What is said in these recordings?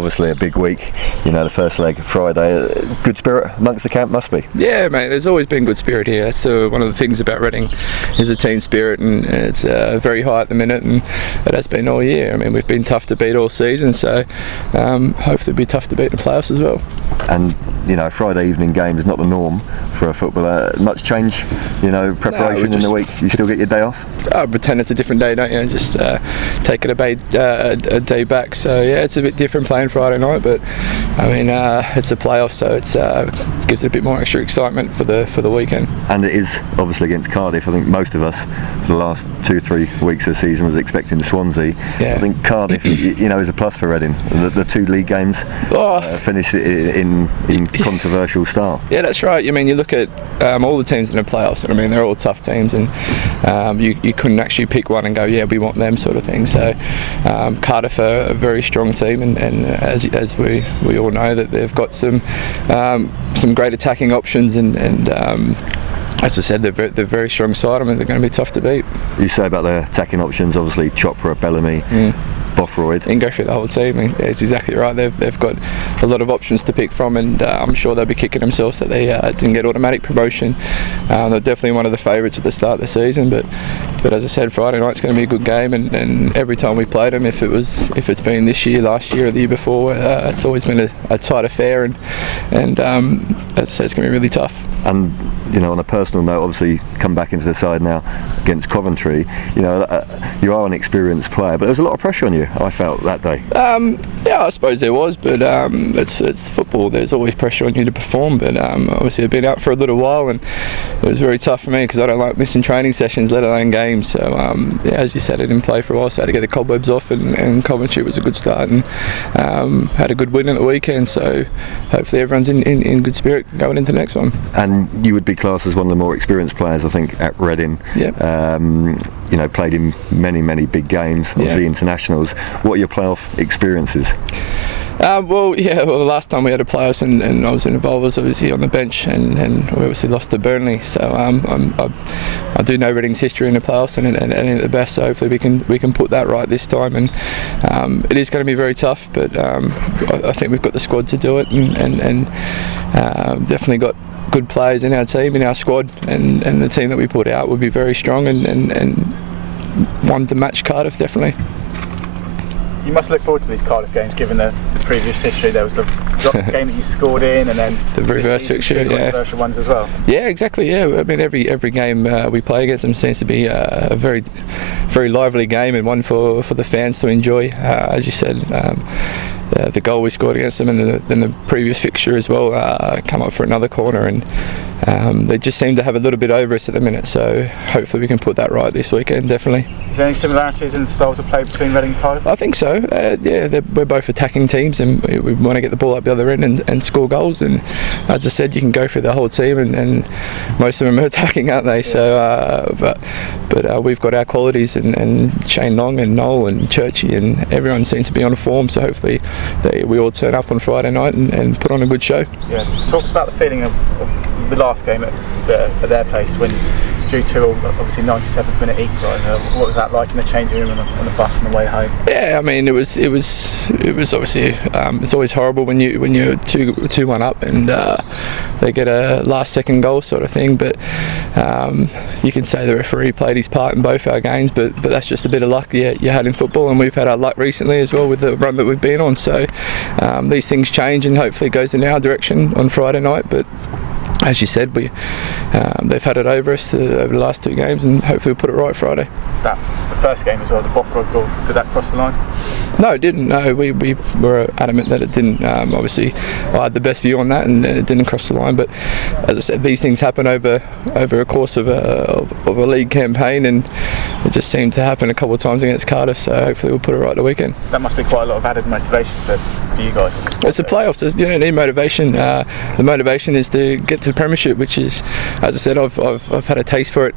obviously a big week. You know, the first leg Friday. Good spirit amongst the camp must be. Yeah, mate. There's always been good spirit here. That's one of the things about Reading is the team spirit, and it's very high at the minute, and it has been all year. I mean, we've been tough to beat all season, so hopefully it'll be tough to beat in the playoffs as well. And you know, Friday evening game is not the norm for a footballer. Much change, you know, preparation in the week. You still get your day off? Pretend it's a different day, don't you? Just take it a day back. So yeah, it's a bit different playing Friday night, but I mean, it's a playoff, so it's gives it a bit more extra excitement for the weekend. And it is obviously against Cardiff. I think most of us for the last 2-3 weeks of the season was expecting Swansea. Yeah. I think Cardiff, you know, is a plus for Reading. The two league games finished in controversial style. Yeah, that's right. I mean, you look at all the teams in the playoffs, and I mean, they're all tough teams, and you couldn't actually pick one and go, yeah, we want them sort of thing. So Cardiff are a very strong team, and as we all know, that they've got some great attacking options, and as I said, they're a very strong side. I mean, they're going to be tough to beat. You say about their attacking options, obviously Chopra, Bellamy, Bothroyd. And go through the whole team. It's exactly right. They've got a lot of options to pick from, and I'm sure they'll be kicking themselves that they didn't get automatic promotion. They're definitely one of the favourites at the start of the season, but as I said, Friday night's going to be a good game, and every time we played them, if it's been this year, last year, or the year before, it's always been a tight affair, and as I said, it's going to be really tough. And you know, on a personal note, obviously come back into the side now against Coventry. You know, you are an experienced player, but there was a lot of pressure on you, I felt, that day. Yeah, I suppose there was, but it's football. There's always pressure on you to perform, but obviously I've been out for a little while, and it was very tough for me because I don't like missing training sessions, let alone games. So yeah, as you said, I didn't play for a while, so I had to get the cobwebs off, and Coventry was a good start, and had a good win at the weekend, so hopefully everyone's in good spirit going into the next one. And you would be classed as one of the more experienced players, I think, at Reading. Yeah. You know, played in many big games, obviously internationals. What are your playoff experiences? Well, the last time we had a playoffs and I was involved was obviously on the bench, and we obviously lost to Burnley. So I do know Reading's history in the playoffs and at the best. So hopefully we can put that right this time. And it is going to be very tough, but I think we've got the squad to do it, and definitely got good players in our team, in our squad, and the team that we put out would be very strong and one to match Cardiff, definitely. You must look forward to these Cardiff games, given the previous history. There was the game that you scored in, and then the reverse fixture, controversial ones as well. Yeah, exactly. Yeah, I mean every game we play against them seems to be a very lively game, and one for the fans to enjoy. As you said. The goal we scored against them and then the previous fixture as well come up for another corner, and they just seem to have a little bit over us at the minute, so hopefully we can put that right this weekend, definitely. Is there any similarities in the styles of play between Reading and Cardiff? I think so. We're both attacking teams, and we want to get the ball up the other end and score goals, and as I said, you can go through the whole team, and most of them are attacking, aren't they? Yeah. So but we've got our qualities, and Shane Long and Noel and Churchy and everyone seems to be on form, so hopefully we all turn up on Friday night and put on a good show. Yeah, talk us about the feeling of the last game at their place when, due to obviously 97th minute equaliser. What was that like in the changing room on the bus on the way home? Yeah, I mean it was obviously it's always horrible when you're 2-1 up and they get a last second goal sort of thing, but you can say the referee played his part in both our games, but that's just a bit of luck you had in football, and we've had our luck recently as well with the run that we've been on, so these things change, and hopefully it goes in our direction on Friday night, but as you said, they've had it over us over the last two games, and hopefully we'll put it right Friday. The first game as well, the Bothroyd goal, did that cross the line? No, it didn't. No, we were adamant that it didn't. Obviously, I had the best view on that, and it didn't cross the line. But as I said, these things happen over a course of a league campaign, and it just seemed to happen a couple of times against Cardiff. So hopefully we'll put it right the weekend. That must be quite a lot of added motivation for you guys. It's the playoffs. You don't need motivation. The motivation is to get to the Premiership, which is, as I said, I've had a taste for it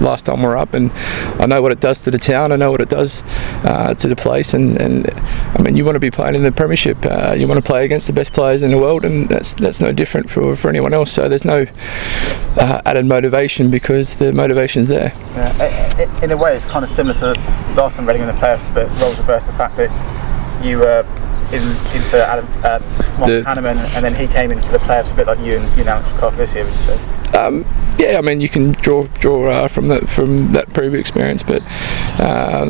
last time we're up, and I know what it does to the town. I know what it does to the place, and I mean, you want to be playing in the Premiership. You want to play against the best players in the world, and that's no different for anyone else. So there's no added motivation because the motivation's there. Yeah. In a way, it's kind of similar to last time Reading in the playoffs, but roles reverse the fact that you for Adam, Mark Hanneman, and then he came in for the playoffs, a bit like you announced for this year, would you say? Yeah, I mean, you can draw from that previous experience, but I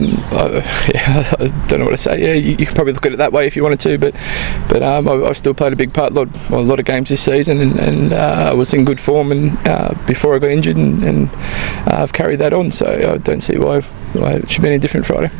don't know what to say. Yeah, you can probably look at it that way if you wanted to, but I've still played a big part, a lot of games this season, and I was in good form and before I got injured, and I've carried that on. So I don't see why it should be any different Friday.